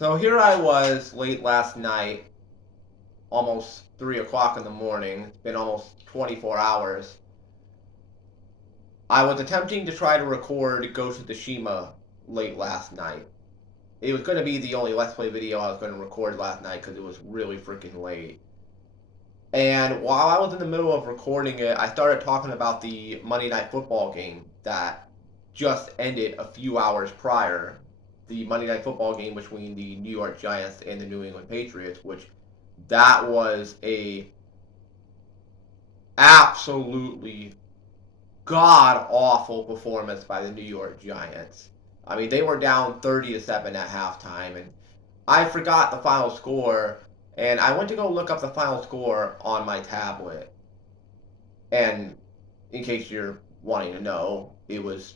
So here I was late last night, almost 3 o'clock in the morning. It's been almost 24 hours. I was attempting to try to record Ghost of Tsushima late last night. It was going to be the only Let's Play video I was going to record last night because it was really freaking late. And while I was in the middle of recording it, I started talking about the Monday Night Football game that just ended a few hours prior. The Monday Night Football game between the New York Giants and the New England Patriots, which that was a absolutely god awful performance by the New York Giants. I mean, they were down 30-7 at halftime, and I forgot the final score, and I went to go look up the final score on my tablet. And in case you're wanting to know, it was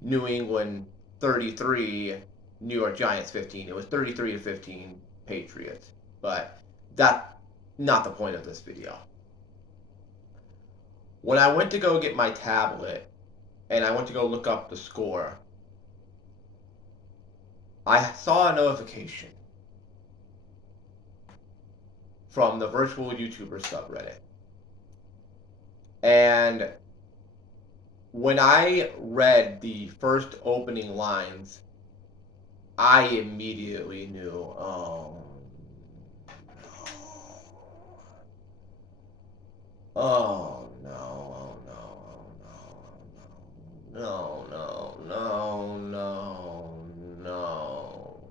New England 33, New York Giants 15. It was 33-15 Patriots. But that's not the point of this video. When I went to go get my tablet and I went to go look up the score, I saw a notification from the virtual YouTuber subreddit. And when I read the first opening lines, I immediately knew, oh no, oh no, oh no, oh no, no, no, no, no,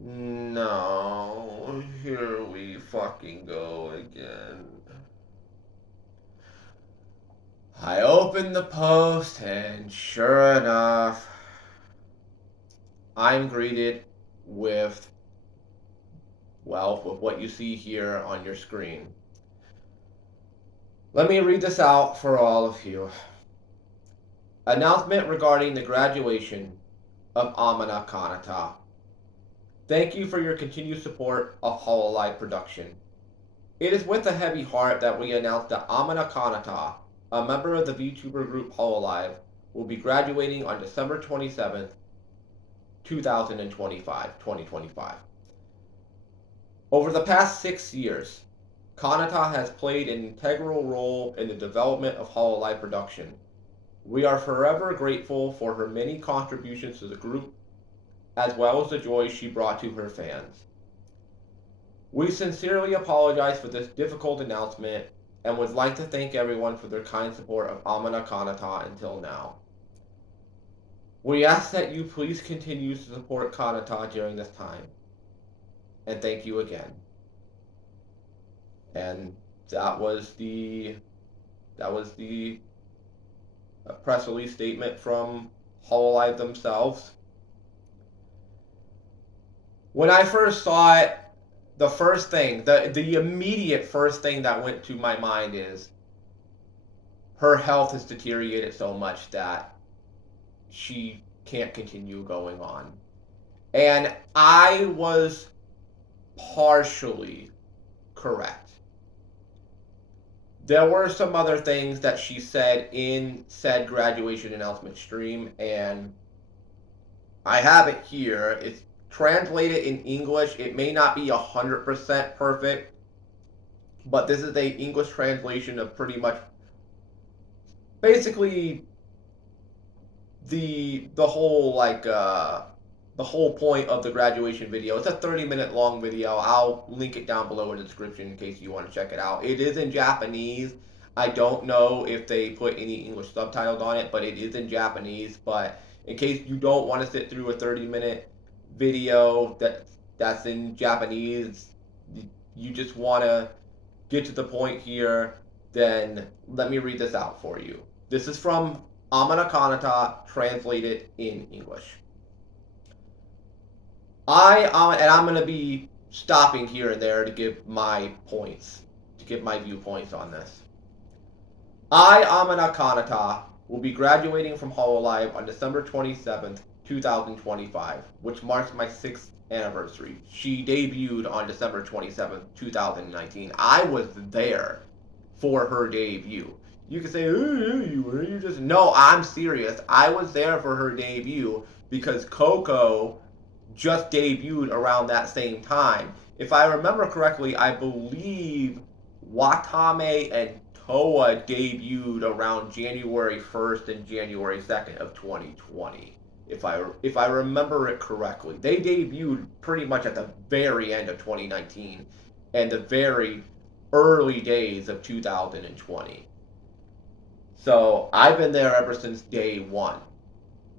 no, no, here we fucking go again. I opened the post, and sure enough, I'm greeted with, well, with what you see here on your screen. Let me read this out for all of you. Announcement regarding the graduation of Amane Kanata. Thank you for your continued support of Hololive production. It is with a heavy heart that we announce that Amane Kanata, a member of the VTuber group Hololive, will be graduating on December 27th, 2025. Over the past 6 years, Kanata has played an integral role in the development of Hololive production. We are forever grateful for her many contributions to the group, as well as the joy she brought to her fans. We sincerely apologize for this difficult announcement and would like to thank everyone for their kind support of Amane Kanata until now. We ask that you please continue to support Kanata during this time. And thank you again. And that was the press release statement from Hololive themselves. When I first saw it, the first thing, the immediate first thing that went to my mind is her health has deteriorated so much that she can't continue going on. And I was partially correct. There were some other things that she said in said graduation announcement stream, and I have it here. It's translated in English. It may not be 100% perfect, but this is a English translation of pretty much basically the whole the whole point of the graduation video. It's a 30-minute long video. I'll link it down below in the description in case you want to check it out. It is in Japanese. I don't know if they put any English subtitles on it, but it is in Japanese. But in case you don't want to sit through a 30-minute video that's in Japanese, you just want to get to the point here, then let me read this out for you. This is from Amane Kanata, translated in English. And I'm going to be stopping here and there to give my points, to give my viewpoints on this. I, Amane Kanata, will be graduating from Hololive on December 27th, 2025, which marks my 6th anniversary. She debuted on December 27th, 2019. I was there for her debut. You can say, oh, you were, you just... No, I'm serious. I was there for her debut because Coco just debuted around that same time. If I remember correctly, I believe Watame and Toa debuted around January 1st and January 2nd of 2020. If I remember it correctly, they debuted pretty much at the very end of 2019 and the very early days of 2020. So I've been there ever since day one.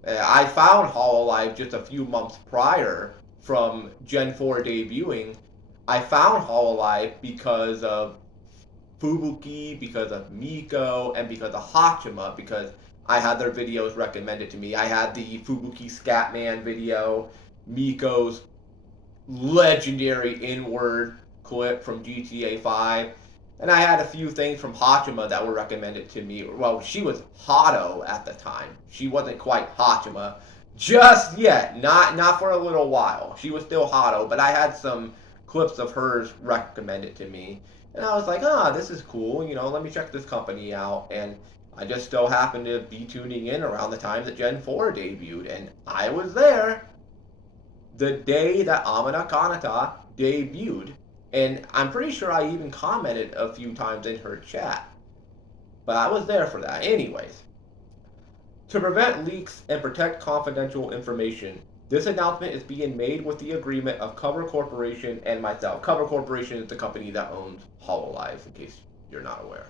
I found Hololive just a few months prior from Gen 4 debuting. I found Hololive because of Fubuki, because of Miko, and because of Hachima, because I had their videos recommended to me. I had the Fubuki Scatman video, Miko's legendary inward clip from GTA 5, and I had a few things from Hachima that were recommended to me. Well, she was Hato at the time. She wasn't quite Hachima just yet. Not for a little while. She was still Hato, but I had some clips of hers recommended to me. And I was like, this is cool. Let me check this company out. And I just so happened to be tuning in around the time that Gen 4 debuted. And I was there the day that Amane Kanata debuted. And I'm pretty sure I even commented a few times in her chat. But I was there for that. Anyways, to prevent leaks and protect confidential information, this announcement is being made with the agreement of Cover Corporation and myself. Cover Corporation is the company that owns Hololive, in case you're not aware.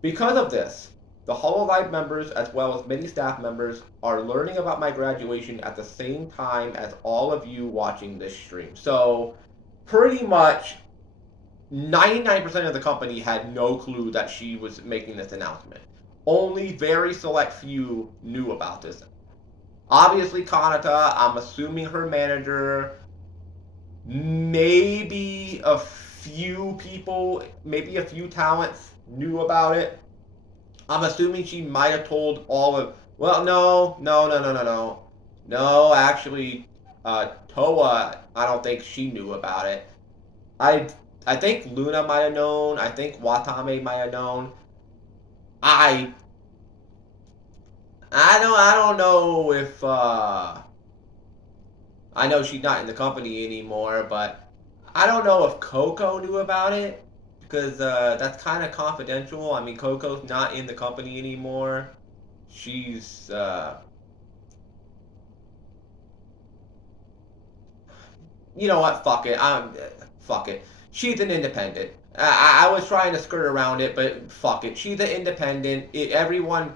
Because of this, the Hololive members, as well as many staff members, are learning about my graduation at the same time as all of you watching this stream. So, pretty much 99% of the company had no clue that she was making this announcement. Only very select few knew about this. Obviously, Kanata, I'm assuming her manager, maybe a few people, maybe a few talents knew about it. I'm assuming she might have told all of. Well, no. No, actually, Toa, I don't think she knew about it. I I think Luna might have known. I think Watame might have known. I I don't know if I know she's not in the company anymore, but I don't know if Coco knew about it because that's kind of confidential. I mean, Coco's not in the company anymore. She's you know what? Fuck it. She's an independent. I was trying to skirt around it, but fuck it. She's an independent. Everyone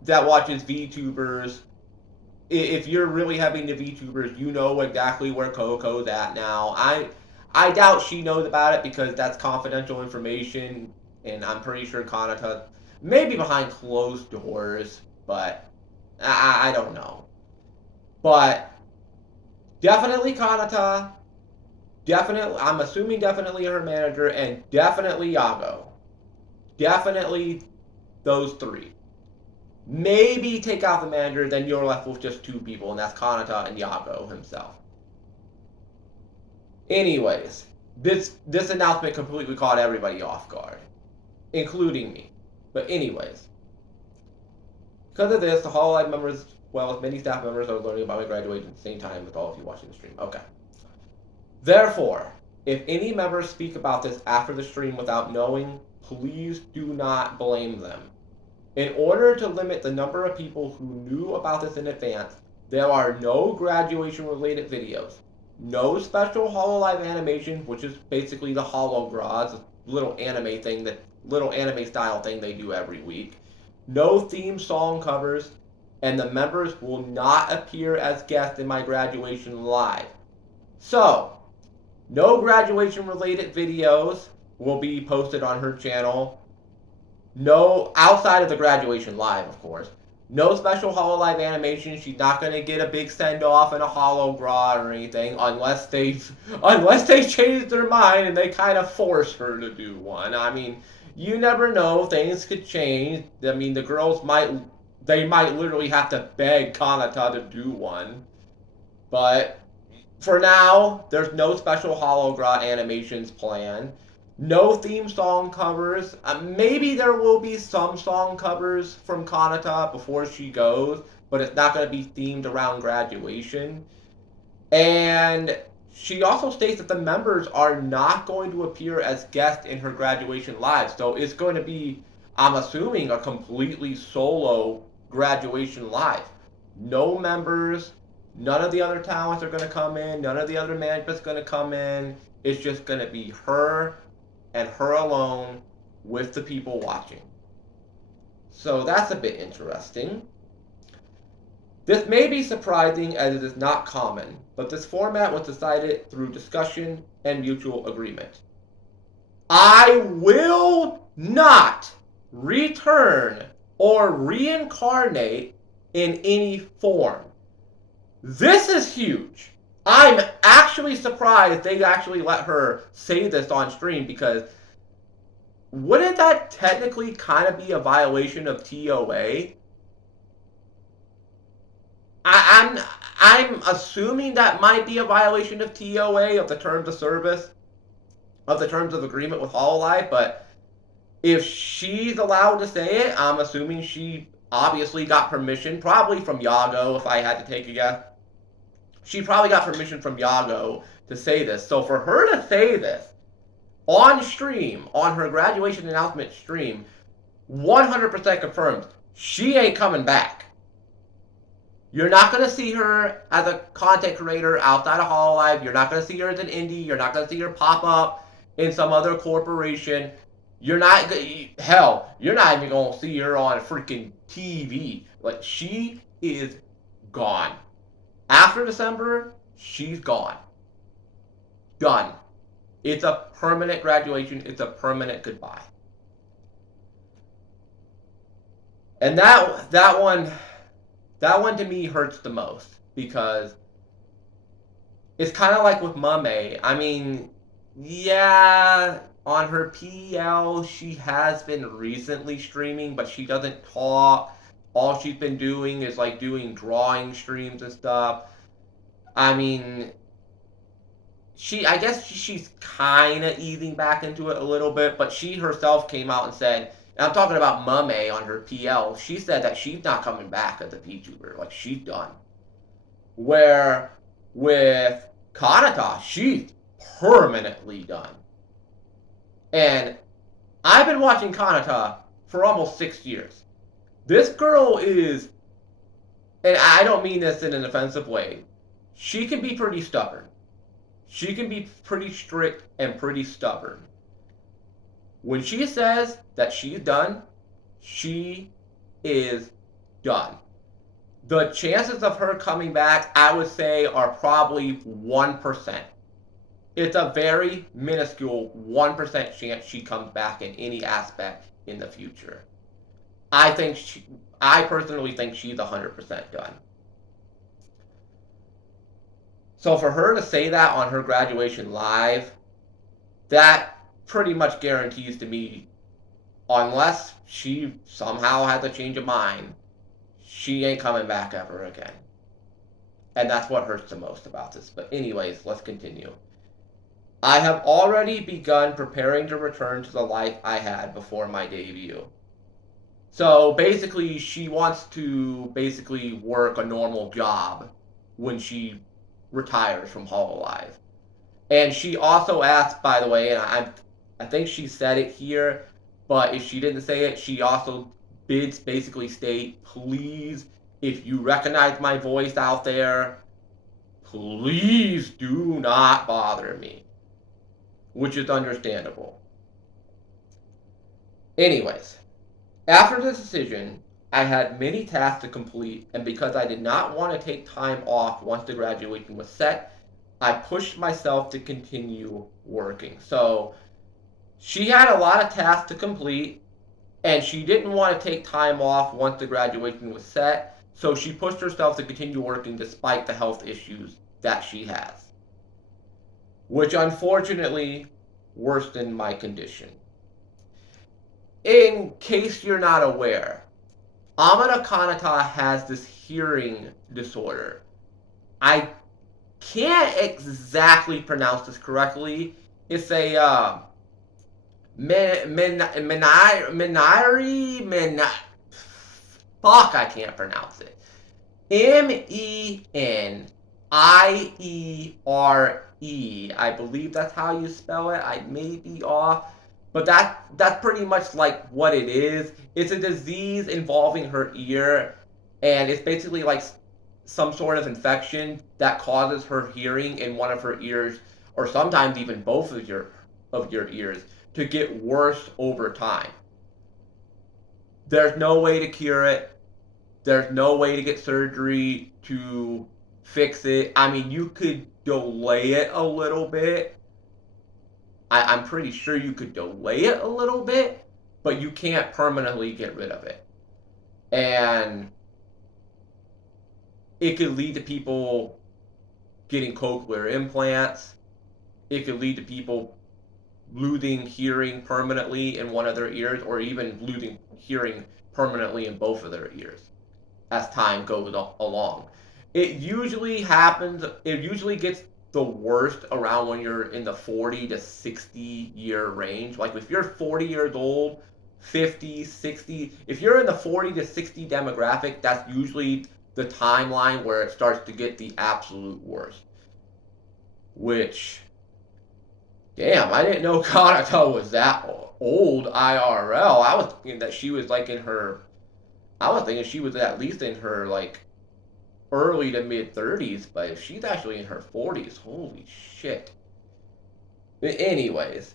that watches VTubers, if you're really heavy into VTubers, you know exactly where Coco's at now. I doubt she knows about it because that's confidential information, and I'm pretty sure Kanata maybe behind closed doors, but I don't know. But definitely Kanata, definitely I'm assuming definitely her manager, and definitely Yago. Definitely those three. Maybe take out the manager, then you're left with just two people, and that's Kanata and Yago himself. Anyways, this announcement completely caught everybody off guard, including me. But anyways, because of this, the Hololive members, as well as many staff members, are learning about my graduation at the same time with all of you watching the stream. Okay. Therefore, if any members speak about this after the stream without knowing, please do not blame them. In order to limit the number of people who knew about this in advance, there are no graduation-related videos, no special Hololive animation, which is basically the holographs, little anime thing, that little anime style thing they do every week, no theme song covers, and the members will not appear as guests in my graduation live. So, no graduation-related videos will be posted on her channel. No, outside of the graduation live, of course. No special Hololive animation. She's not gonna get a big send off and a holograph or anything, unless they change their mind and they kind of force her to do one. I mean, you never know. Things could change. I mean, the girls might literally have to beg Kanata to do one. But for now, there's no special holograph animations planned. No theme song covers. Maybe there will be some song covers from Kanata before she goes, but it's not going to be themed around graduation. And she also states that the members are not going to appear as guests in her graduation live. So it's going to be, I'm assuming, a completely solo graduation live. No members, none of the other talents are going to come in, none of the other management's going to come in. It's just going to be her and her alone with the people watching. So that's a bit interesting. This may be surprising as it is not common, but this format was decided through discussion and mutual agreement. I will not return or reincarnate in any form. This is huge. I'm actually surprised they actually let her say this on stream, because wouldn't that technically kind of be a violation of TOA? I'm assuming that might be a violation of TOA, of the terms of service, of the terms of agreement with Hololive, but if she's allowed to say it, I'm assuming she obviously got permission, probably from Yago, if I had to take a guess. She probably got permission from Yago to say this. So for her to say this on stream, on her graduation announcement stream, 100% confirmed, she ain't coming back. You're not going to see her as a content creator outside of Hololive. You're not going to see her as an indie. You're not going to see her pop up in some other corporation. You're not, hell, you're not even going to see her on freaking TV. Like, she is gone. After December, she's gone. Done. It's a permanent graduation. It's a permanent goodbye. And that one to me hurts the most, because it's kind of like with Mame. I mean, yeah, on her PL, she has been recently streaming, but she doesn't talk. All she's been doing is like doing drawing streams and stuff. I mean, I guess she's kind of easing back into it a little bit, but she herself came out and said, and I'm talking about Mame on her PL, she said that she's not coming back as a VTuber. Like, she's done. Where with Kanata, she's permanently done. And I've been watching Kanata for almost 6 years. This girl is, and I don't mean this in an offensive way, she can be pretty stubborn. She can be pretty strict and pretty stubborn. When she says that she's done, she is done. The chances of her coming back, I would say, are probably 1%. It's a very minuscule 1% chance she comes back in any aspect in the future. I personally think she's 100% done. So for her to say that on her graduation live, that pretty much guarantees to me, unless she somehow has a change of mind, she ain't coming back ever again. And that's what hurts the most about this. But anyways, let's continue. I have already begun preparing to return to the life I had before my debut. So basically, she wants to basically work a normal job when she retires from Hololive. And she also asked, by the way, and I think she said it here, but if she didn't say it, she also bids basically state, please, if you recognize my voice out there, please do not bother me. Which is understandable. Anyways, after the decision, I had many tasks to complete, and because I did not want to take time off once the graduation was set, I pushed myself to continue working. So she had a lot of tasks to complete, and she didn't want to take time off once the graduation was set, so she pushed herself to continue working despite the health issues that she has, which unfortunately worsened my condition. In case you're not aware, Amane Kanata has this hearing disorder. I can't exactly pronounce this correctly. It's a fuck, I can't pronounce it. MENIRI IERE. I believe that's how you spell it. I may be off, but that's pretty much like what it is. It's a disease involving her ear, and it's basically like some sort of infection that causes her hearing in one of her ears, or sometimes even both of your ears, to get worse over time. There's no way to cure it. There's no way to get surgery to fix it. I mean, you could delay it a little bit. I'm pretty sure you could delay it a little bit, but you can't permanently get rid of it. And it could lead to people getting cochlear implants. It could lead to people losing hearing permanently in one of their ears, or even losing hearing permanently in both of their ears as time goes along. It usually gets the worst around when you're in the 40 to 60 year range. Like if you're 40 years old, 50, 60, if you're in the 40 to 60 demographic, that's usually the timeline where it starts to get the absolute worst. Which, damn, I didn't know Kanata was that old IRL. I was thinking that she was like in her, I was thinking she was at least in her like early to mid 30s, but if she's actually in her 40s, holy shit. But anyways,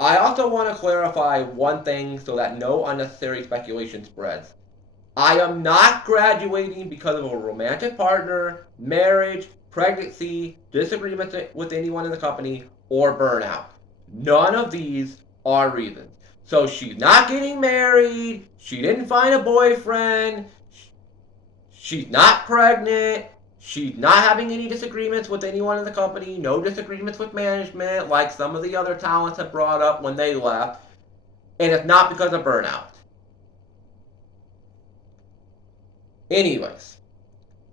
I also want to clarify one thing so that no unnecessary speculation spreads. I am not graduating because of a romantic partner, marriage, pregnancy, disagreements with anyone in the company, or burnout. None of these are reasons. So she's not getting married, she didn't find a boyfriend, she's not pregnant, she's not having any disagreements with anyone in the company, no disagreements with management like some of the other talents have brought up when they left, and it's not because of burnout. Anyways,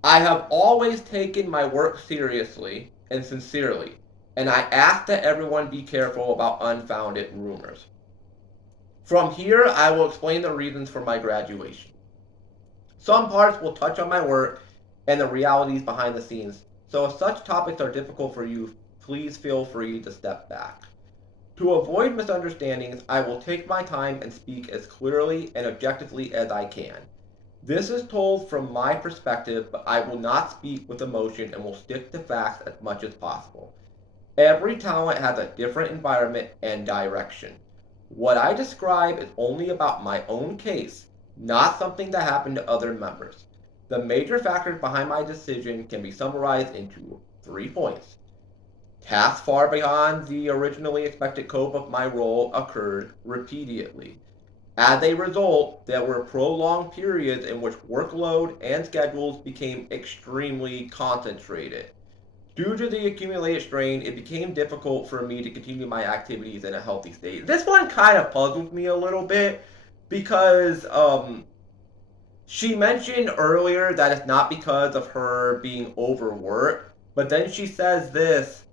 I have always taken my work seriously and sincerely, and I ask that everyone be careful about unfounded rumors. From here, I will explain the reasons for my graduation. Some parts will touch on my work and the realities behind the scenes, so if such topics are difficult for you, please feel free to step back. To avoid misunderstandings, I will take my time and speak as clearly and objectively as I can. This is told from my perspective, but I will not speak with emotion and will stick to facts as much as possible. Every talent has a different environment and direction. What I describe is only about my own case, not something that happened to other members. The major factors behind my decision can be summarized into 3 points. Tasks far beyond the originally expected scope of my role occurred repeatedly. As a result, there were prolonged periods in which workload and schedules became extremely concentrated. Due to the accumulated strain, it became difficult for me to continue my activities in a healthy state. This one kind of puzzled me a little bit because she mentioned earlier that it's not because of her being overworked, but then she says this,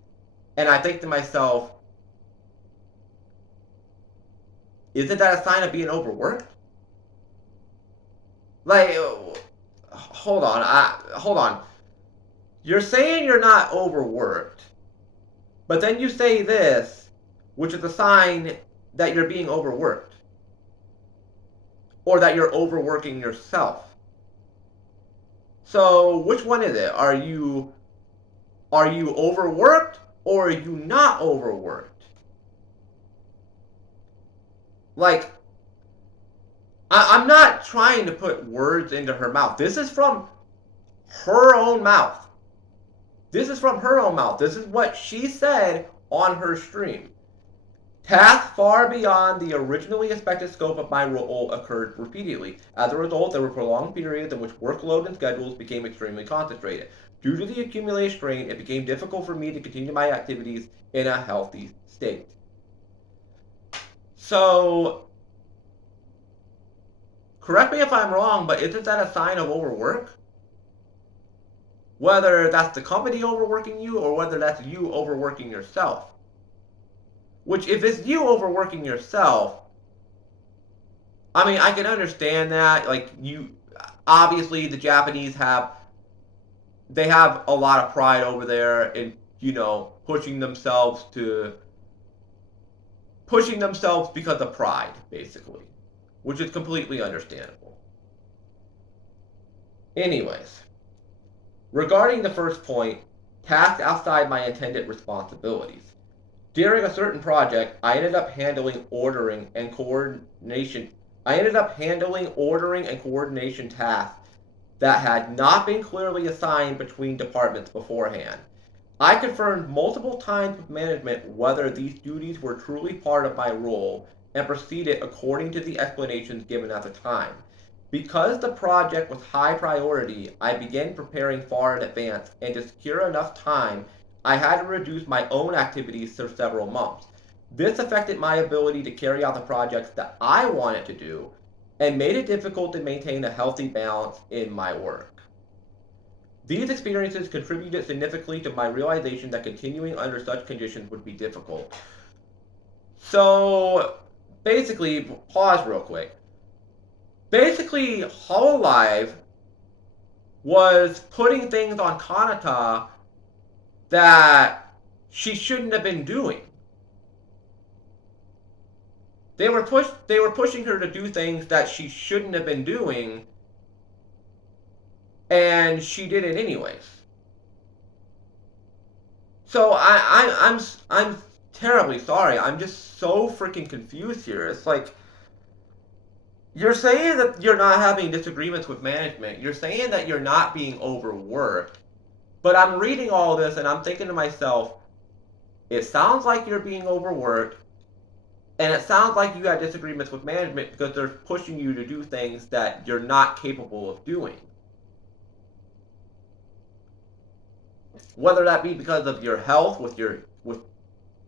and I think to myself, isn't that a sign of being overworked? Like, hold on. You're saying you're not overworked, but then you say this, which is a sign that you're being overworked, or that you're overworking yourself. So, which one is it? Are you overworked, or are you not overworked? Like, I'm not trying to put words into her mouth. This is from her own mouth. This is from her own mouth. This is what she said on her stream. Tasks far beyond the originally expected scope of my role occurred repeatedly. As a result, there were prolonged periods in which workload and schedules became extremely concentrated. Due to the accumulated strain, it became difficult for me to continue my activities in a healthy state. So, correct me if I'm wrong, but isn't that a sign of overwork? Whether that's the company overworking you or whether that's you overworking yourself. Which, if it's you overworking yourself, I mean, I can understand that. Like, obviously the Japanese they have a lot of pride over there in, pushing themselves because of pride, basically, which is completely understandable. Anyways, regarding the first point, tasks outside my intended responsibilities. During a certain project, I ended up handling ordering and coordination. Tasks that had not been clearly assigned between departments beforehand. I confirmed multiple times with management whether these duties were truly part of my role and proceeded according to the explanations given at the time. Because the project was high priority, I began preparing far in advance, and to secure enough time, I had to reduce my own activities for several months. This affected my ability to carry out the projects that I wanted to do and made it difficult to maintain a healthy balance in my work. These experiences contributed significantly to my realization that continuing under such conditions would be difficult. So, basically, pause real quick. Basically, Hololive was putting things on Kanata that she shouldn't have been doing. They were pushing her to do things that she shouldn't have been doing, and she did it anyways. So I'm terribly sorry. I'm just so freaking confused here. It's like, you're saying that you're not having disagreements with management. You're saying that you're not being overworked. But I'm reading all this and I'm thinking to myself, it sounds like you're being overworked, and it sounds like you have disagreements with management because they're pushing you to do things that you're not capable of doing. Whether that be because of your health with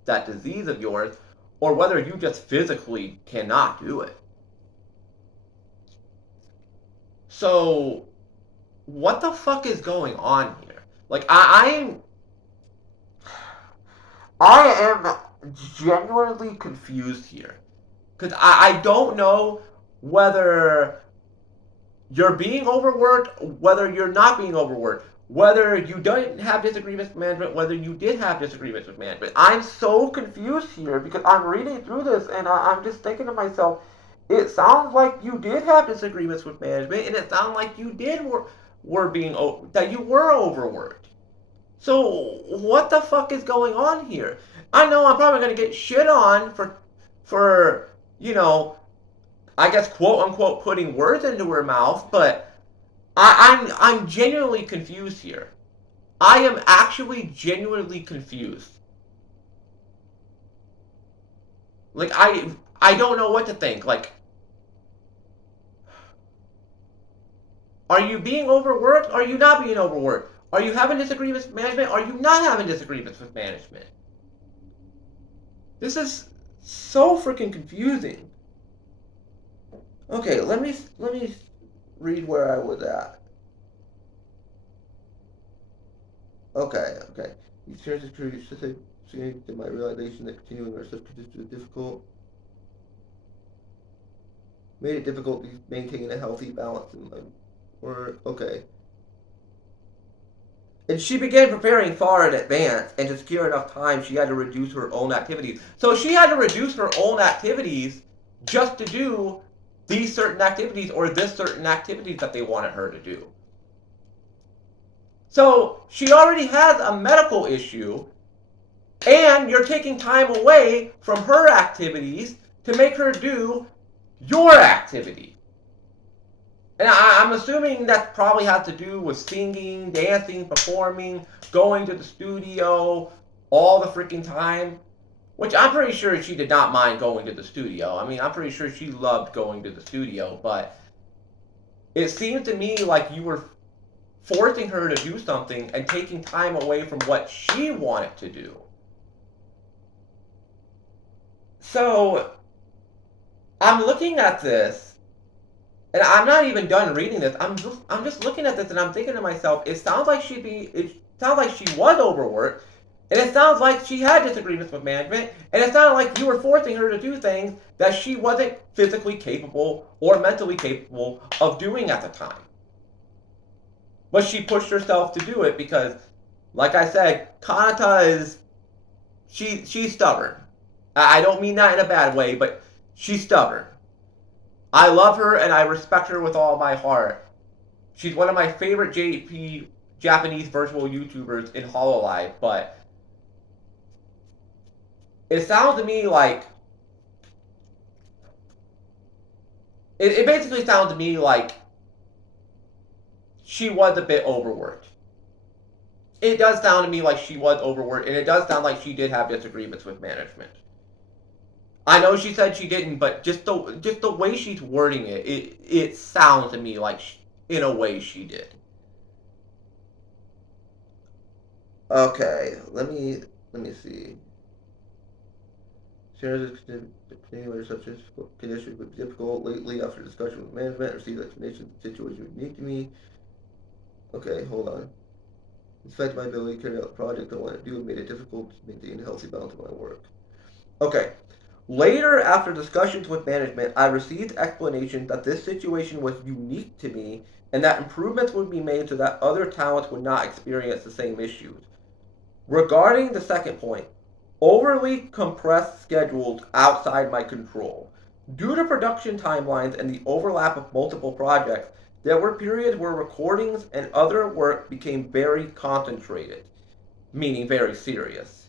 that disease of yours, or whether you just physically cannot do it. So, what the fuck is going on here? Like, I am genuinely confused here. Because I don't know whether you're being overworked, whether you're not being overworked, whether you don't have disagreements with management, whether you did have disagreements with management. I'm so confused here because I'm reading through this and I'm just thinking to myself, it sounds like you did have disagreements with management, and it sounds like you that you were overworked. So what the fuck is going on here? I know I'm probably gonna get shit on for I guess quote unquote putting words into her mouth, but I'm genuinely confused here. I am actually genuinely confused. Like I don't know what to think. Like, are you being overworked? Are you not being overworked? Are you having disagreements with management? Are you not having disagreements with management? This is so freaking confusing. Okay, let me read where I was at. Okay. These shares of security to my realization that continuing our such conditions was difficult. Made it difficult maintaining a healthy balance in my work. Okay. And she began preparing far in advance, and to secure enough time, she had to reduce her own activities. So she had to reduce her own activities just to do these certain activities or this certain activities that they wanted her to do. So she already has a medical issue, and you're taking time away from her activities to make her do your activity. And I'm assuming that probably has to do with singing, dancing, performing, going to the studio all the freaking time. Which I'm pretty sure she did not mind going to the studio. I mean, I'm pretty sure she loved going to the studio, but it seemed to me like you were forcing her to do something and taking time away from what she wanted to do. So, I'm looking at this, and I'm not even done reading this. I'm just looking at this, and I'm thinking to myself, it sounds like she was overworked, and it sounds like she had disagreements with management, and it sounded like you were forcing her to do things that she wasn't physically capable or mentally capable of doing at the time. But she pushed herself to do it because, like I said, Kanata is she's stubborn. I don't mean that in a bad way, but she's stubborn. I love her and I respect her with all my heart. She's one of my favorite JP Japanese virtual YouTubers in Hololive, but it sounds to me like it basically sounds to me like she was a bit overworked. It does sound to me like she was overworked, and it does sound like she did have disagreements with management. I know she said she didn't, but just the way she's wording it, it sounds to me like in a way she did. Okay, let me see. Shares continuing such as conditions were difficult lately after discussion with management. Received explanations the situation was unique to me. Okay, hold on. This affected my ability to carry out the project I wanted to do and made it difficult to maintain a healthy balance of my work. Okay. Later, after discussions with management, I received explanation that this situation was unique to me and that improvements would be made so that other talents would not experience the same issues. Regarding the second point, overly compressed schedules outside my control. Due to production timelines and the overlap of multiple projects, there were periods where recordings and other work became very concentrated, meaning very serious.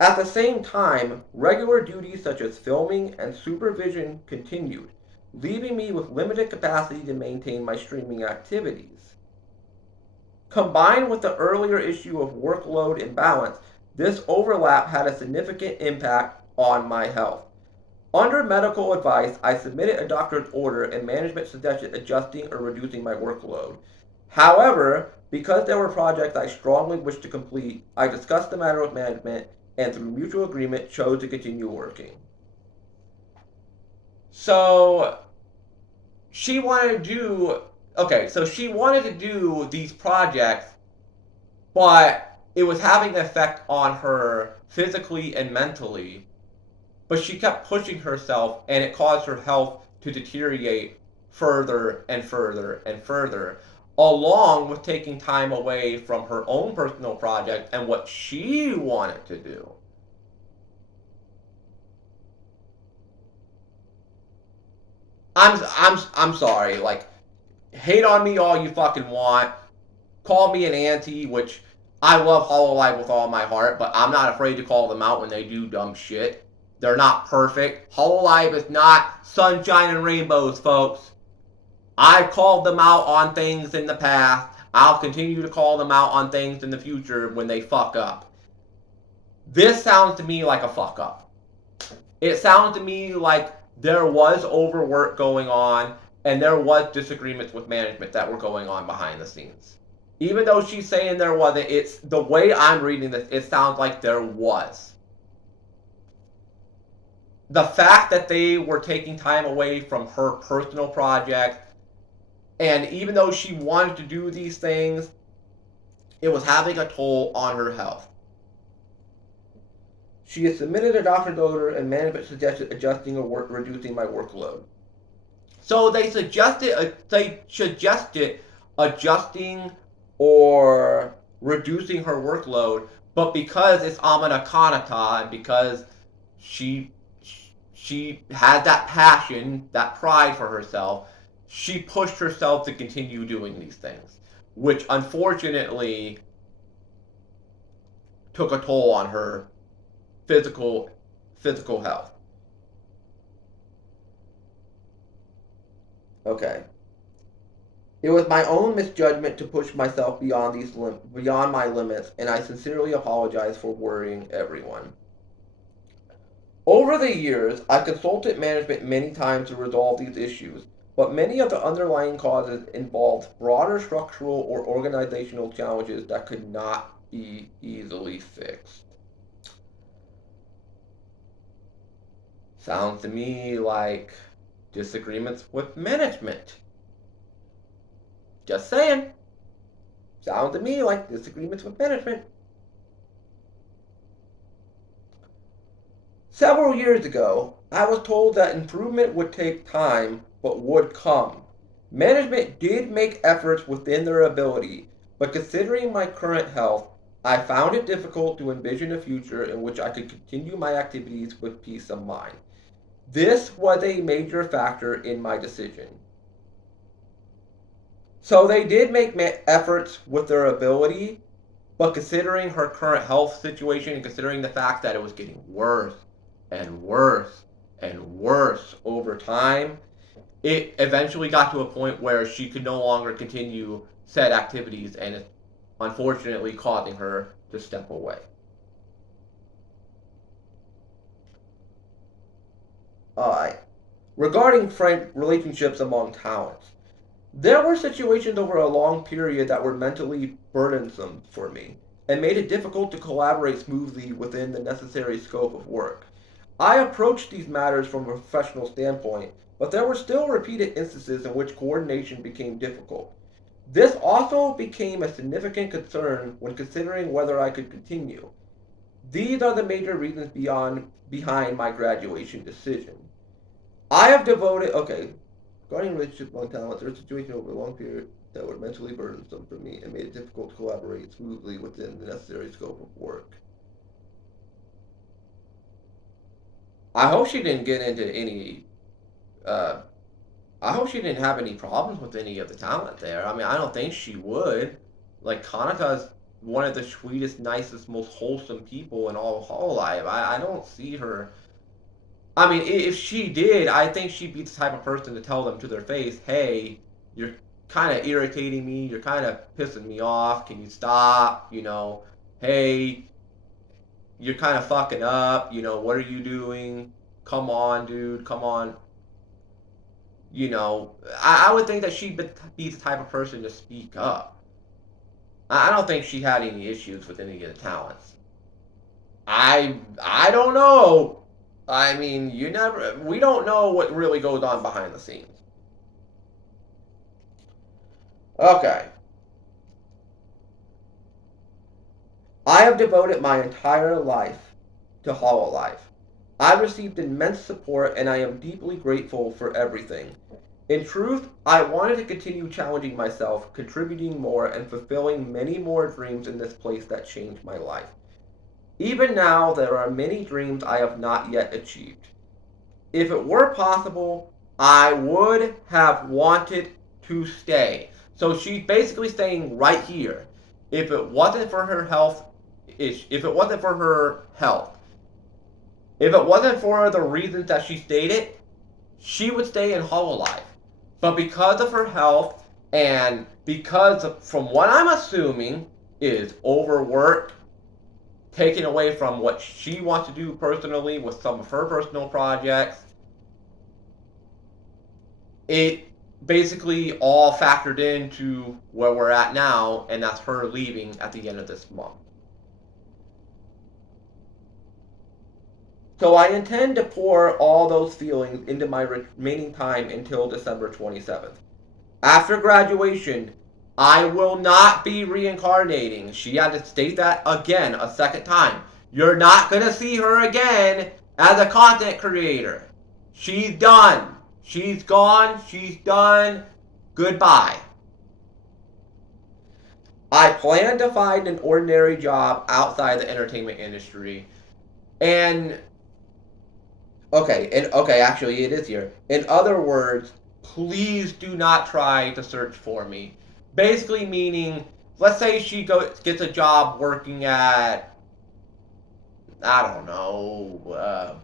At the same time, regular duties such as filming and supervision continued, leaving me with limited capacity to maintain my streaming activities. Combined with the earlier issue of workload imbalance, this overlap had a significant impact on my health. Under medical advice, I submitted a doctor's order and management suggested adjusting or reducing my workload. However, because there were projects I strongly wished to complete, I discussed the matter with management and through mutual agreement chose to continue working. So she wanted to do so she wanted to do these projects, but it was having an effect on her physically and mentally. But she kept pushing herself, and it caused her health to deteriorate further and further and further, along with taking time away from her own personal project and what she wanted to do. I'm sorry. Like, hate on me all you fucking want. Call me an auntie, which I love Hololive with all my heart, but I'm not afraid to call them out when they do dumb shit. They're not perfect. Hololive is not sunshine and rainbows, folks. I've called them out on things in the past. I'll continue to call them out on things in the future when they fuck up. This sounds to me like a fuck up. It sounds to me like there was overwork going on and there was disagreements with management that were going on behind the scenes. Even though she's saying there wasn't, it's the way I'm reading this, it sounds like there was. The fact that they were taking time away from her personal project, and even though she wanted to do these things, it was having a toll on her health. She has submitted a doctor's order and management suggested adjusting or reducing my workload. So they suggested adjusting or reducing her workload, but because it's Amane Kanata and because she had that passion, that pride for herself, she pushed herself to continue doing these things, which unfortunately took a toll on her physical health. Okay. It was my own misjudgment to push myself beyond my limits, and I sincerely apologize for worrying everyone. Over the years, I consulted management many times to resolve these issues, but many of the underlying causes involved broader structural or organizational challenges that could not be easily fixed. Sounds to me like disagreements with management. Just saying. Sounds to me like disagreements with management. Several years ago, I was told that improvement would take time, but would come. Management did make efforts within their ability, but considering my current health, I found it difficult to envision a future in which I could continue my activities with peace of mind. This was a major factor in my decision. So they did make efforts with their ability, but considering her current health situation and considering the fact that it was getting worse and worse and worse over time, it eventually got to a point where she could no longer continue said activities, and it's unfortunately causing her to step away. Alright. Regarding friend relationships among talents, there were situations over a long period that were mentally burdensome for me and made it difficult to collaborate smoothly within the necessary scope of work. I approached these matters from a professional standpoint, but there were still repeated instances in which coordination became difficult. This also became a significant concern when considering whether I could continue. These are the major reasons behind my graduation decision. I have devoted okay, regarding relationships among talents, there was a situation over a long period that were mentally burdensome for me and made it difficult to collaborate smoothly within the necessary scope of work. I hope she didn't get into any. Uh, I hope she didn't have any problems with any of the talent there. I mean, I don't think she would. Like Kanata's one of the sweetest, nicest, most wholesome people in all of Hololive. I don't see her. I mean, if she did, I think she'd be the type of person to tell them to their face, "Hey, you're kind of irritating me. You're kind of pissing me off. Can you stop? Hey, you're kind of fucking up. What are you doing? Come on, dude. Come on." I would think that she'd be the type of person to speak up. I don't think she had any issues with any of the talents. I don't know. I mean, we don't know what really goes on behind the scenes. Okay. I have devoted my entire life to Hololive. I received immense support and I am deeply grateful for everything. In truth, I wanted to continue challenging myself, contributing more, and fulfilling many more dreams in this place that changed my life. Even now, there are many dreams I have not yet achieved. If it were possible, I would have wanted to stay. So she's basically saying right here, if it wasn't for her health, if it wasn't for her health, if it wasn't for the reasons that she stated, she would stay in Hololive. But because of her health and because from what I'm assuming is overwork, taken away from what she wants to do personally with some of her personal projects, it basically all factored into where we're at now, and that's her leaving at the end of this month. So I intend to pour all those feelings into my remaining time until December 27th. After graduation, I will not be reincarnating. She had to state that again a second time. You're not going to see her again as a content creator. She's done. She's gone. She's done. Goodbye. I plan to find an ordinary job outside the entertainment industry. And okay, actually it is here. In other words, please do not try to search for me. Basically meaning, let's say she gets a job working at, I don't know,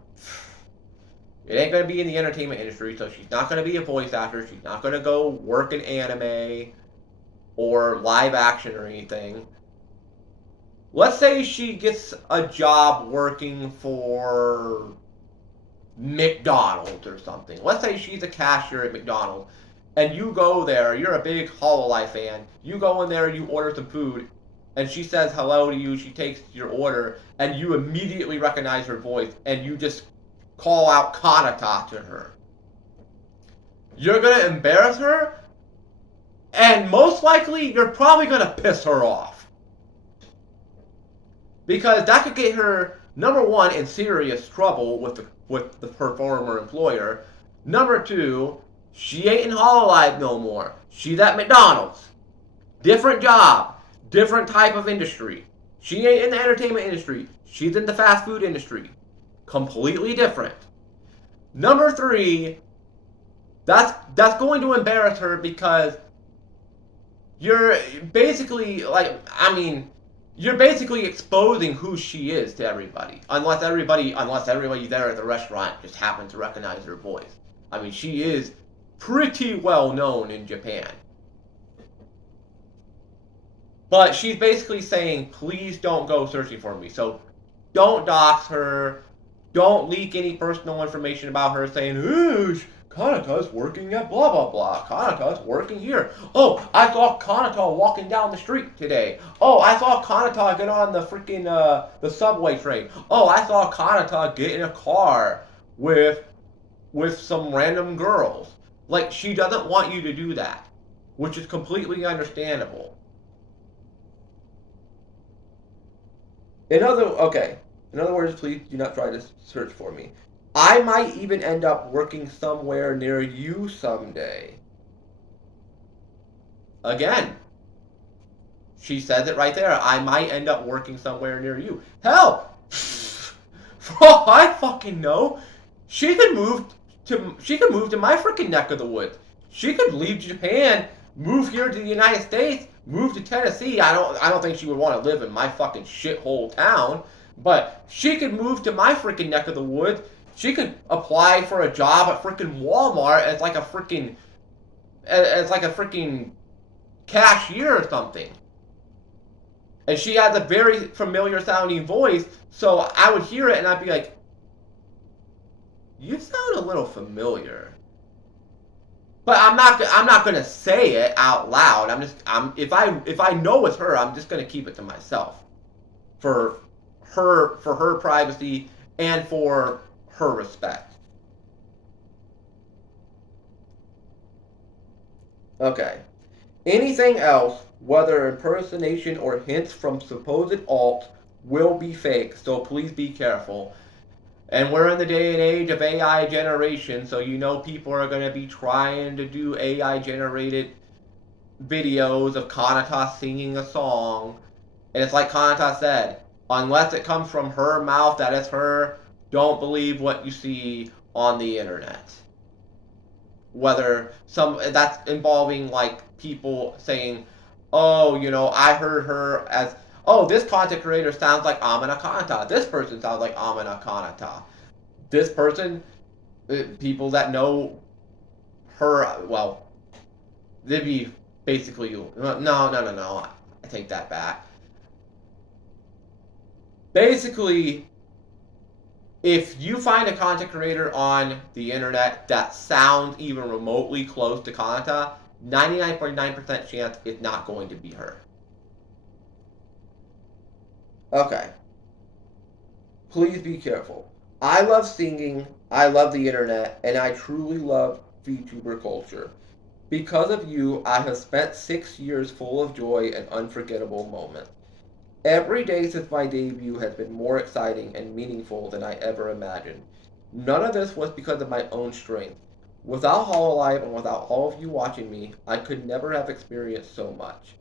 it ain't gonna be in the entertainment industry, so she's not gonna be a voice actor. She's not gonna go work in anime or live action or anything. Let's say she gets a job working for McDonald's or something. Let's say she's a cashier at McDonald's, and you go there. You're a big Hololive fan. You go in there, you order some food, and she says hello to you. She takes your order, and you immediately recognize her voice, and you just call out Kanata to her. You're gonna embarrass her, and most likely you're probably gonna piss her off, because that could get her, number one, in serious trouble with her former employer. Number two, She ain't in Hololive no more. She's at McDonald's. Different job. Different type of industry. She ain't in the entertainment industry. She's in the fast food industry. Completely different. Number three, that's going to embarrass her because you're basically you're basically exposing who she is to everybody. Unless everybody there at the restaurant just happens to recognize her voice. I mean, she is pretty well known in Japan. But she's basically saying, please don't go searching for me. So don't dox her. Don't leak any personal information about her saying, ooh, Kanata's working at blah blah blah. Kanata's working here. Oh, I saw Kanata walking down the street today. Oh, I saw Kanata get on the freaking the subway train. Oh, I saw Kanata get in a car with some random girls. Like, she doesn't want you to do that, which is completely understandable. In other words, please do not try to search for me. I might even end up working somewhere near you someday. Again, she says it right there. I might end up working somewhere near you. Hell, for all I fucking know, she could move to my freaking neck of the woods. She could leave Japan, move here to the United States, move to Tennessee. I don't think she would want to live in my fucking shithole town, but she could move to my freaking neck of the woods. She could apply for a job at freaking Walmart as like a freaking cashier or something. And she has a very familiar sounding voice, so I would hear it and I'd be like, you sound a little familiar. But I'm not gonna say it out loud. If I know it's her, I'm just gonna keep it to myself. For her privacy and for her respect. Okay. Anything else, whether impersonation or hints from supposed alts, will be fake, so please be careful. And we're in the day and age of AI generation, so you know people are going to be trying to do AI generated videos of Kanata singing a song. And it's like Kanata said, unless it comes from her mouth that it's her, don't believe what you see on the internet. Whether that's involving like people saying, oh, I heard her as, oh, this content creator sounds like Amane Kanata. This person sounds like Amane Kanata. This person, people that know her, well, they'd be basically, no. I take that back. Basically, if you find a content creator on the internet that sounds even remotely close to Kanata, 99.9% chance it's not going to be her. Okay. Please be careful. I love singing, I love the internet, and I truly love VTuber culture. Because of you, I have spent 6 years full of joy and unforgettable moments. Every day since my debut has been more exciting and meaningful than I ever imagined. None of this was because of my own strength. Without Hololive and without all of you watching me, I could never have experienced so much.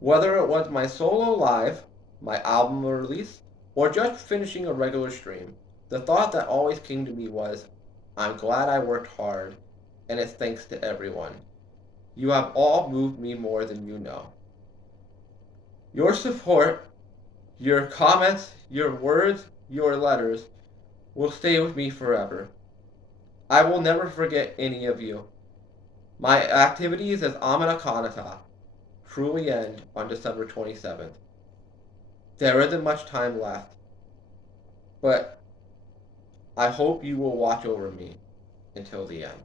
Whether it was my solo live, my album release, or just finishing a regular stream, the thought that always came to me was, I'm glad I worked hard, and it's thanks to everyone. You have all moved me more than you know. Your support, your comments, your words, your letters will stay with me forever. I will never forget any of you. My activities as Amane Kanata truly end on December 27th. There isn't much time left, but I hope you will watch over me until the end.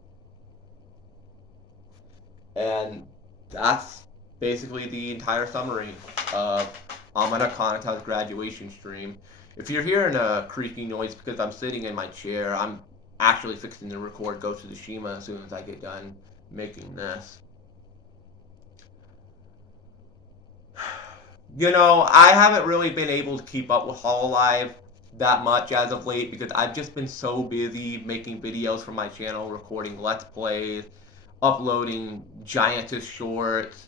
And that's basically the entire summary of Amane Kanata's graduation stream. If you're hearing a creaking noise because I'm sitting in my chair, I'm actually fixing to record Ghost of Tsushima as soon as I get done making this. I haven't really been able to keep up with Hololive that much as of late because I've just been so busy making videos for my channel, recording Let's Plays, uploading Giantess shorts,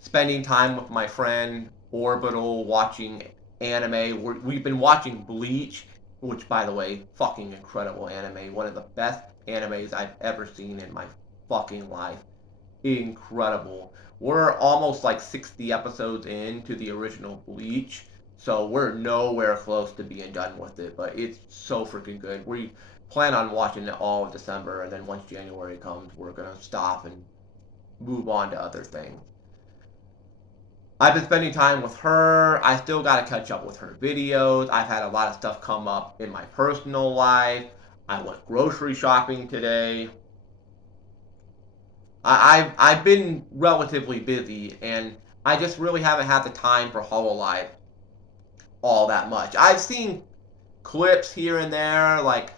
spending time with my friend Orbital, watching anime. We've been watching Bleach, which, by the way, fucking incredible anime. One of the best animes I've ever seen in my fucking life. Incredible. We're almost like 60 episodes into the original Bleach, so we're nowhere close to being done with it, but it's so freaking good. We plan on watching it all of December, and then once January comes, we're gonna stop and move on to other things. I've been spending time with her. I still got to catch up with her videos. I've had a lot of stuff come up in my personal life. I went grocery shopping today. I've been relatively busy, and I just really haven't had the time for Hololive all that much. I've seen clips here and there, like,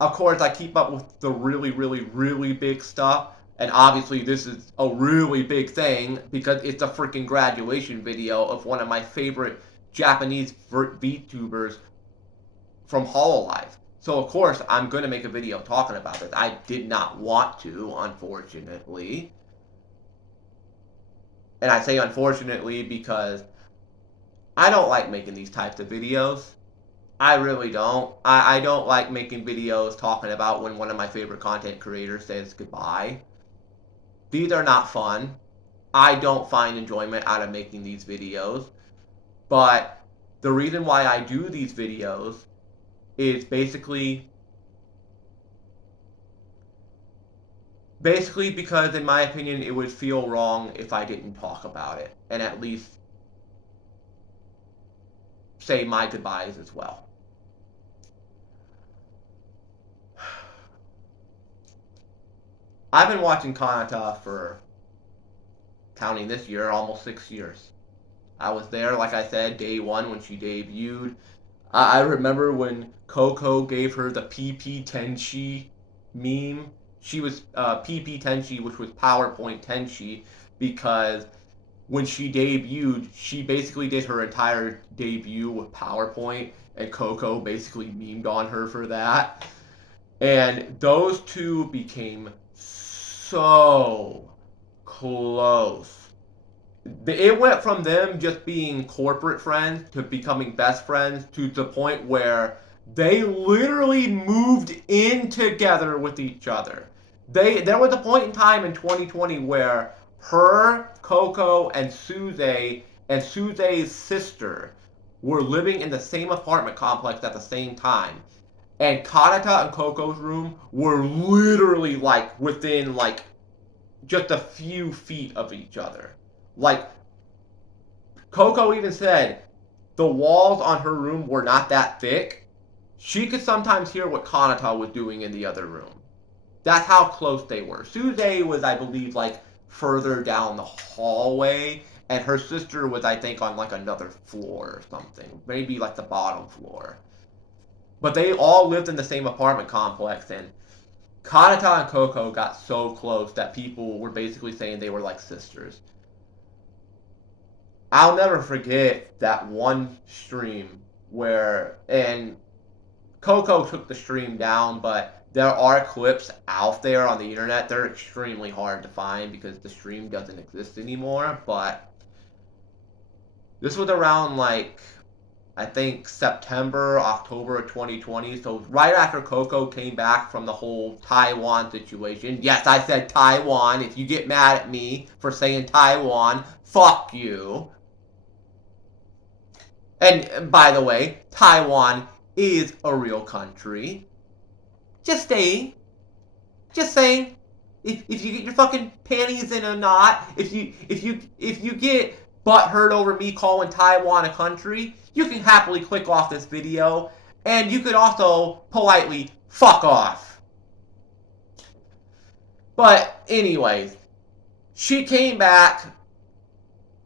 of course, I keep up with the really, really, really big stuff. And obviously, this is a really big thing because it's a freaking graduation video of one of my favorite Japanese VTubers from Hololive. So, of course, I'm going to make a video talking about this. I did not want to, unfortunately. And I say unfortunately because I don't like making these types of videos. I really don't. I don't like making videos talking about when one of my favorite content creators says goodbye. These are not fun. I don't find enjoyment out of making these videos. But the reason why I do these videos is basically because, in my opinion, it would feel wrong if I didn't talk about it. And at least say my goodbyes as well. I've been watching Kanata for, counting this year, almost 6 years. I was there, like I said, day one when she debuted. I remember when Coco gave her the PP Tenshi meme. She was PP Tenshi, which was PowerPoint Tenshi, because when she debuted, she basically did her entire debut with PowerPoint, and Coco basically memed on her for that. And those two became so close. It went from them just being corporate friends to becoming best friends to the point where they literally moved in together with each other. There was a point in time in 2020 where her, Coco, and Suze's sister were living in the same apartment complex at the same time. And Kanata and Coco's room were literally like within like just a few feet of each other. Like, Coco even said the walls on her room were not that thick. She could sometimes hear what Kanata was doing in the other room. That's how close they were. Suze was, I believe, like further down the hallway, and her sister was, I think, on like another floor or something. Maybe like the bottom floor. But they all lived in the same apartment complex, and Kanata and Coco got so close that people were basically saying they were like sisters. I'll never forget that one stream where, and Coco took the stream down, but there are clips out there on the internet. They're extremely hard to find because the stream doesn't exist anymore, but this was around like, I think September, October of 2020. So right after Coco came back from the whole Taiwan situation. Yes, I said Taiwan. If you get mad at me for saying Taiwan, fuck you. And by the way, Taiwan is a real country. Just saying. Just saying. If you get your fucking panties in a knot, if you get butthurt over me calling Taiwan a country, you can happily click off this video, and you could also politely fuck off. But anyways, she came back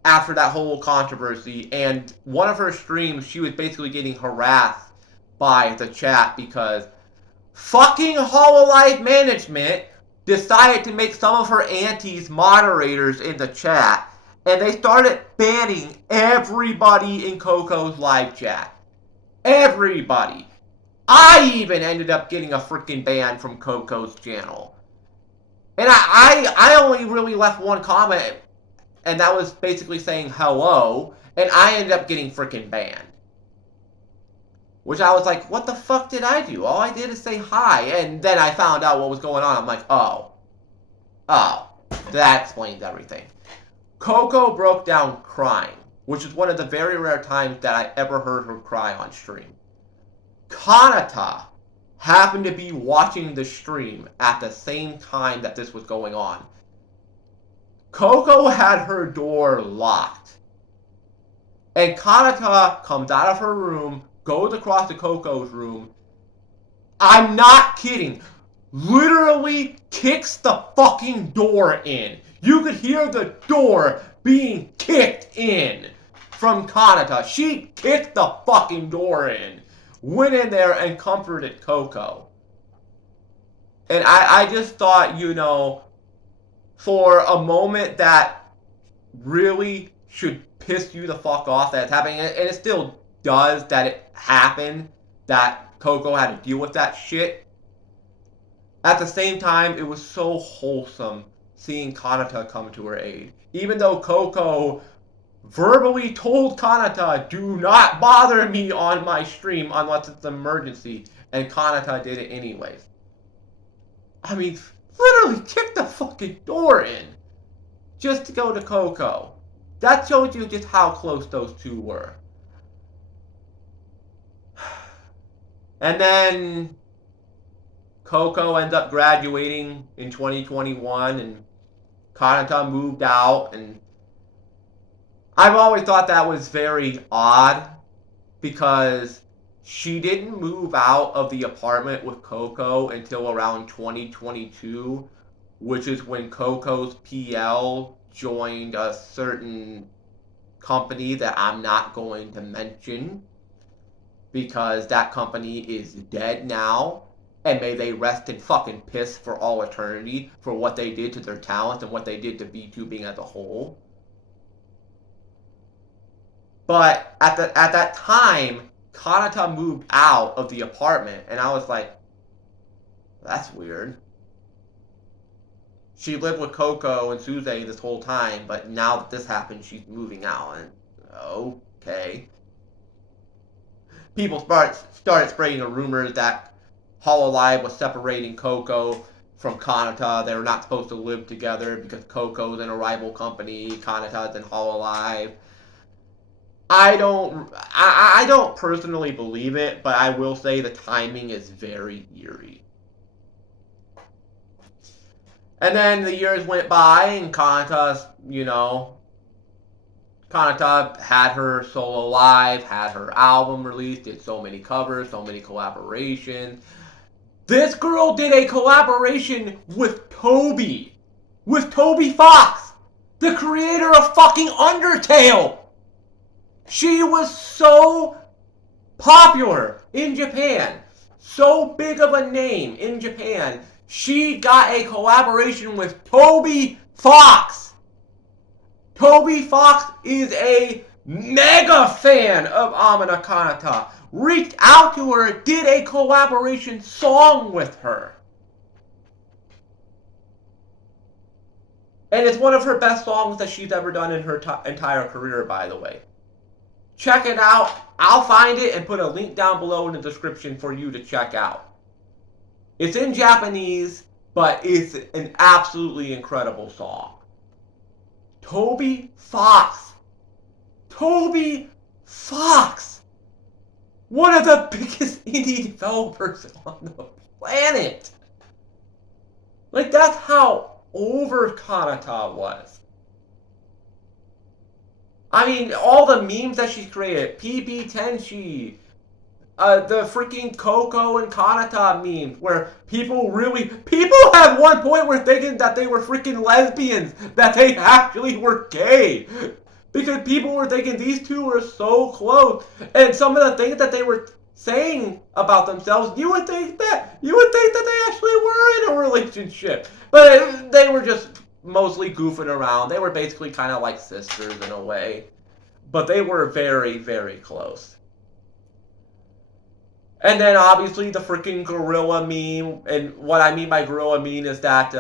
after that whole controversy, and one of her streams, she was basically getting harassed by the chat because fucking Hololive management decided to make some of her aunties moderators in the chat, and they started banning everybody in Coco's live chat. Everybody. I even ended up getting a freaking ban from Coco's channel. And I only really left one comment, and that was basically saying hello, and I ended up getting freaking banned. Which I was like, what the fuck did I do? All I did is say hi, and then I found out what was going on. I'm like, oh, that explains everything. Coco broke down crying, which is one of the very rare times that I ever heard her cry on stream. Kanata happened to be watching the stream at the same time that this was going on. Coco had her door locked. And Kanata comes out of her room, goes across to Coco's room. I'm not kidding. Literally kicks the fucking door in. You could hear the door being kicked in from Kanata. She kicked the fucking door in. Went in there and comforted Coco. And I just thought, you know, for a moment that really should piss you the fuck off that it's happening, and it still does that it happened, that Coco had to deal with that shit. At the same time, it was so wholesome seeing Kanata come to her aid. Even though Coco verbally told Kanata, do not bother me on my stream unless it's an emergency, and Kanata did it anyways. I mean, literally kicked the fucking door in just to go to Coco. That shows you just how close those two were. And then Coco ends up graduating in 2021, and Kanata moved out, and I've always thought that was very odd because she didn't move out of the apartment with Coco until around 2022, which is when Coco's PL joined a certain company that I'm not going to mention because that company is dead now, and may they rest in fucking piss for all eternity for what they did to their talent and what they did to VTubing as a whole. But at that time, Kanata moved out of the apartment, and I was like, that's weird. She lived with Coco and Suze this whole time, but now that this happened, she's moving out. And okay. People started spreading the rumors that Hololive was separating Coco from Kanata. They were not supposed to live together because Coco's in a rival company, Kanata's in Hololive. I don't personally believe it, but I will say the timing is very eerie. And then the years went by, and Kanata had her solo live, had her album released, did so many covers, so many collaborations. This girl did a collaboration with Toby Fox, the creator of fucking Undertale. She was so popular in Japan, so big of a name in Japan, she got a collaboration with Toby Fox. Toby Fox is a mega fan of Amane Kanata. Reached out to her, did a collaboration song with her. And it's one of her best songs that she's ever done in her entire career, by the way. Check it out. I'll find it and put a link down below in the description for you to check out. It's in Japanese, but it's an absolutely incredible song. Toby Fox. Toby Fox. One of the biggest indie developers on the planet. Like, that's how over Kanata was. I mean, all the memes that she created, PB Tenshi, the freaking Coco and Kanata memes, where people had one point were thinking that they were freaking lesbians, that they actually were gay. Because people were thinking these two were so close, and some of the things that they were saying about themselves, you would think that they actually were in a relationship. But they were just mostly goofing around. They were basically kind of like sisters in a way. But they were very, very close. And then obviously the freaking gorilla meme. And what I mean by gorilla meme is that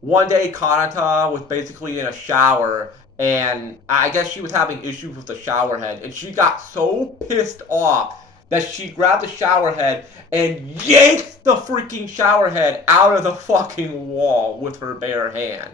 one day Kanata was basically in a shower, and I guess she was having issues with the shower head, and she got so pissed off that she grabbed the shower head and yanked the freaking shower head out of the fucking wall with her bare hand.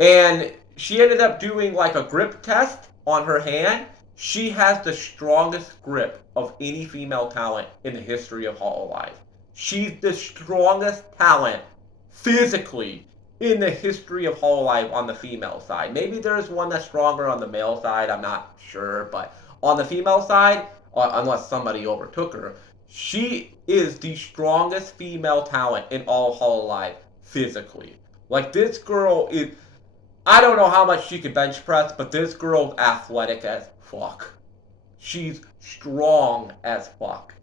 And she ended up doing like a grip test on her hand. She has the strongest grip of any female talent in the history of Hololive. She's the strongest talent physically in the history of Hololive on the female side. Maybe there's one that's stronger on the male side, I'm not sure, but on the female side, unless somebody overtook her, she is the strongest female talent in all of Hololive physically. Like, this girl is, I don't know how much she can bench press, but this girl's athletic as fuck. She's strong as fuck.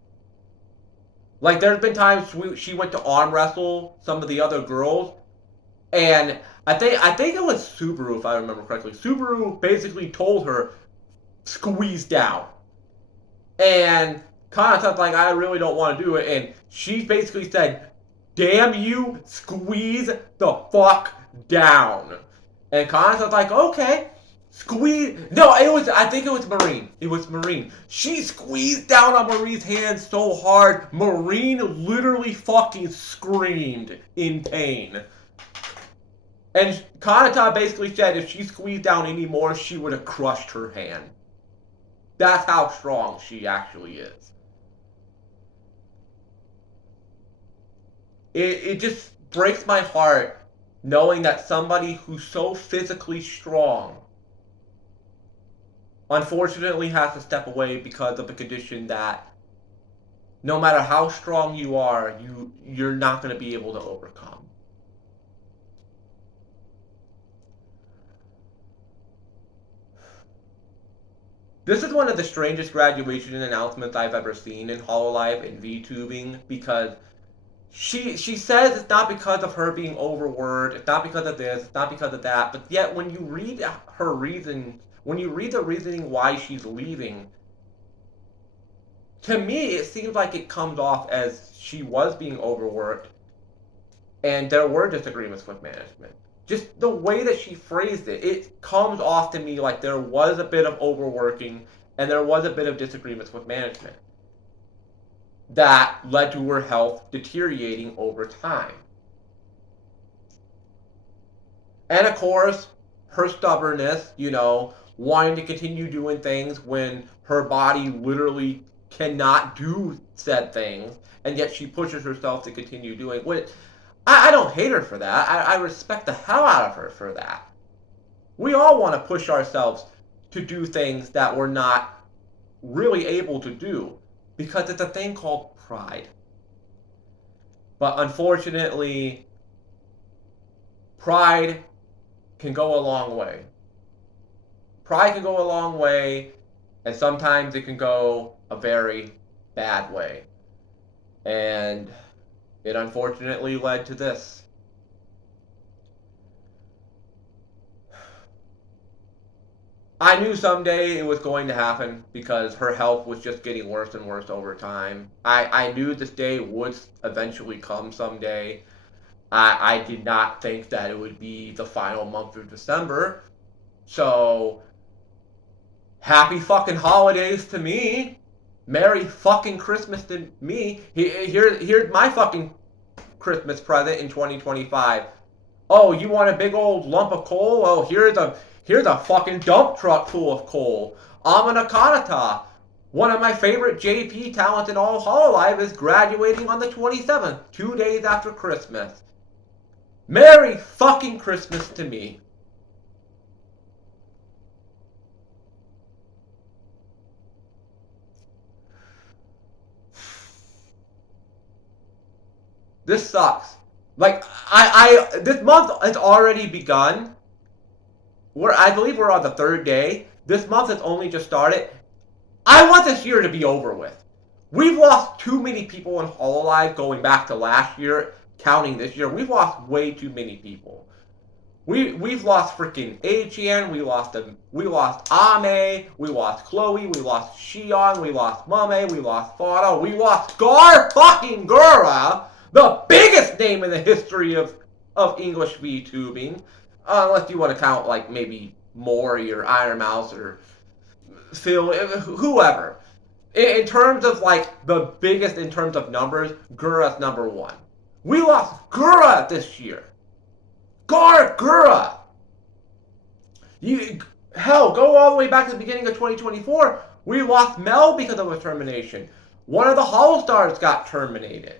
Like, there's been times she went to arm wrestle some of the other girls, and I think it was Subaru, if I remember correctly. Subaru basically told her, squeeze down. And Kanata's like, I really don't want to do it. And she basically said, damn you, squeeze the fuck down. And Kanata's like, okay. Squeeze. No, I think it was Marine. It was Marine. She squeezed down on Marine's hand so hard, Marine literally fucking screamed in pain. And Kanata basically said if she squeezed down anymore, she would have crushed her hand. That's how strong she actually is. It just breaks my heart knowing that somebody who's so physically strong unfortunately has to step away because of a condition that no matter how strong you are, you're not going to be able to overcome. This is one of the strangest graduation announcements I've ever seen in Hololive and VTubing, because she says it's not because of her being overworked, it's not because of this, it's not because of that, but yet when you read her reason, when you read the reasoning why she's leaving, to me it seems like it comes off as she was being overworked and there were disagreements with management. Just the way that she phrased it, it comes off to me like there was a bit of overworking and there was a bit of disagreements with management that led to her health deteriorating over time. And of course, her stubbornness, wanting to continue doing things when her body literally cannot do said things, and yet she pushes herself to continue doing it. I don't hate her for that. I respect the hell out of her for that. We all want to push ourselves to do things that we're not really able to do because it's a thing called pride. But unfortunately, pride can go a long way. Pride can go a long way, and sometimes it can go a very bad way. And it unfortunately led to this. I knew someday it was going to happen because her health was just getting worse and worse over time. I knew this day would eventually come someday. I did not think that it would be the final month of December. So, happy fucking holidays to me. Merry fucking Christmas to me. Here's my fucking Christmas present in 2025. Oh, you want a big old lump of coal? Oh, here's a fucking dump truck full of coal. Amane Kanata, one of my favorite JP talents in all Hololive, is graduating on the 27th, 2 days after Christmas. Merry fucking Christmas to me. This sucks. Like, this month has already begun. I believe we're on the 3rd day. This month has only just started. I want this year to be over with. We've lost too many people in Hololive going back to last year, counting this year. We've lost way too many people. We've lost freaking Achan, we lost Ame, we lost Chloe, we lost Shion, we lost Mame, we lost Fado, we lost Gar fucking Gura, the biggest name in the history of English VTubing, unless you want to count like maybe Mori or Iron Mouse or Phil, whoever. In terms of like the biggest in terms of numbers, Gura's number one. We lost Gura this year. Gura. Hell, go all the way back to the beginning of 2024. We lost Mel because of a termination. One of the Hollow Stars got terminated.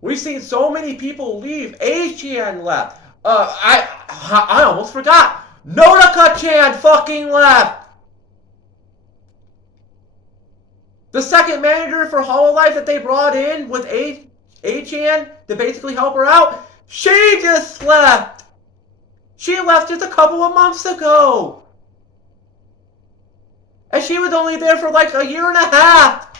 We've seen so many people leave. A-Chan left. I almost forgot. Nodaka-chan fucking left. The second manager for Hololive that they brought in with A-Chan to basically help her out, she just left. She left just a couple of months ago. And she was only there for like a year and a half.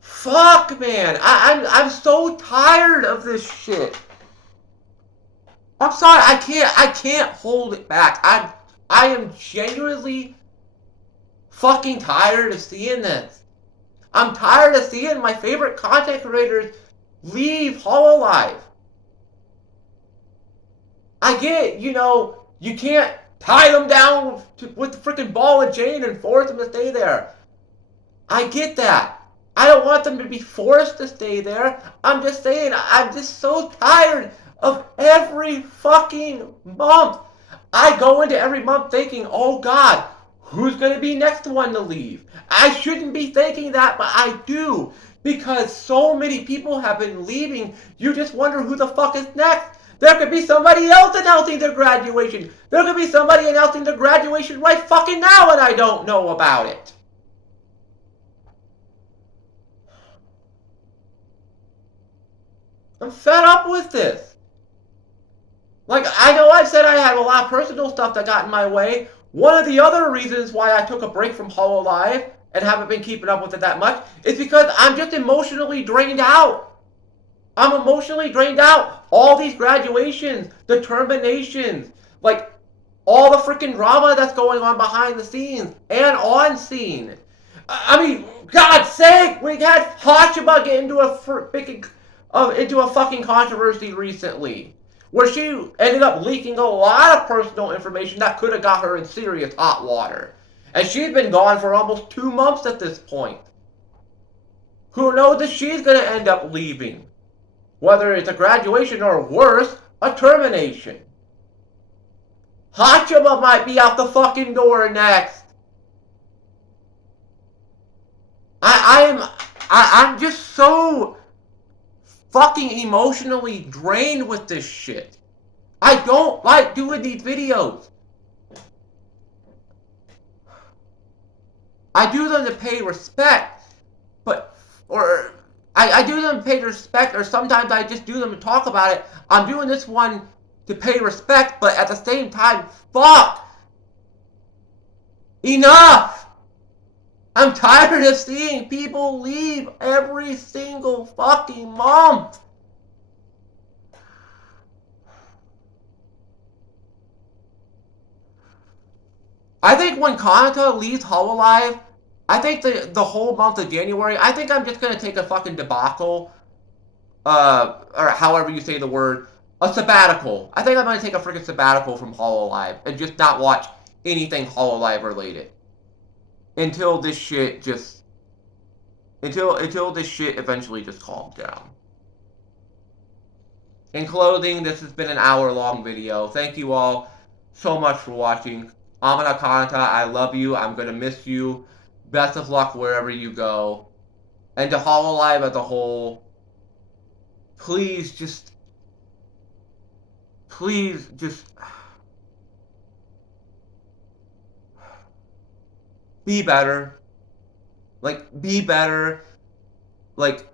Fuck, man. I'm so tired of this shit. I'm sorry. I can't hold it back. I am genuinely fucking tired of seeing this. I'm tired of seeing my favorite content creators leave Hololive. I get, you can't tie them down with the freaking ball and chain and force them to stay there. I get that. I don't want them to be forced to stay there. I'm just saying, I'm just so tired of every fucking month. I go into every month thinking, oh God, who's going to be next one to leave? I shouldn't be thinking that, but I do. Because so many people have been leaving, you just wonder who the fuck is next. There could be somebody else announcing their graduation. There could be somebody announcing their graduation right fucking now and I don't know about it. I'm fed up with this. Like, I know I've said I had a lot of personal stuff that got in my way. One of the other reasons why I took a break from Hololive and haven't been keeping up with it that much is because I'm just emotionally drained out. I'm emotionally drained out. All these graduations, the terminations, like all the freaking drama that's going on behind the scenes and on scene. I mean, God's sake, we had Hachima get into a fucking controversy recently, where she ended up leaking a lot of personal information that could have got her in serious hot water. And she's been gone for almost 2 months at this point. Who knows if she's going to end up leaving? Whether it's a graduation or worse, a termination. Hachima might be out the fucking door next. I'm just so fucking emotionally drained with this shit. I don't like doing these videos. I do them to pay respect, I do them to pay respect, or sometimes I just do them to talk about it. I'm doing this one to pay respect, but at the same time, fuck! Enough! I'm tired of seeing people leave every single fucking month. I think when Kanata leaves Hololive, I think the whole month of January, I think I'm just going to take a fucking debacle, or however you say the word, a sabbatical. I think I'm going to take a freaking sabbatical from Hololive and just not watch anything Hololive related. Until this shit just, until this shit eventually just calms down. In closing, this has been an hour-long video. Thank you all so much for watching. Amane Kanata, I love you. I'm going to miss you. Best of luck wherever you go. And to Hololive as a whole, please just be better. Like, be better. Like,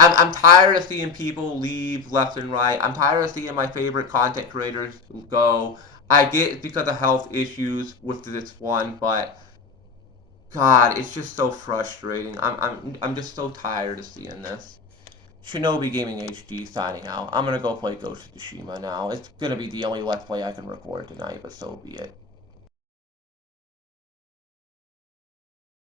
I'm tired of seeing people leave left and right. I'm tired of seeing my favorite content creators go. I get it's because of health issues with this one, but God, it's just so frustrating. I'm just so tired of seeing this. Shinobi Gaming HD signing out. I'm gonna go play Ghost of Tsushima now. It's gonna be the only Let's Play I can record tonight, but so be it.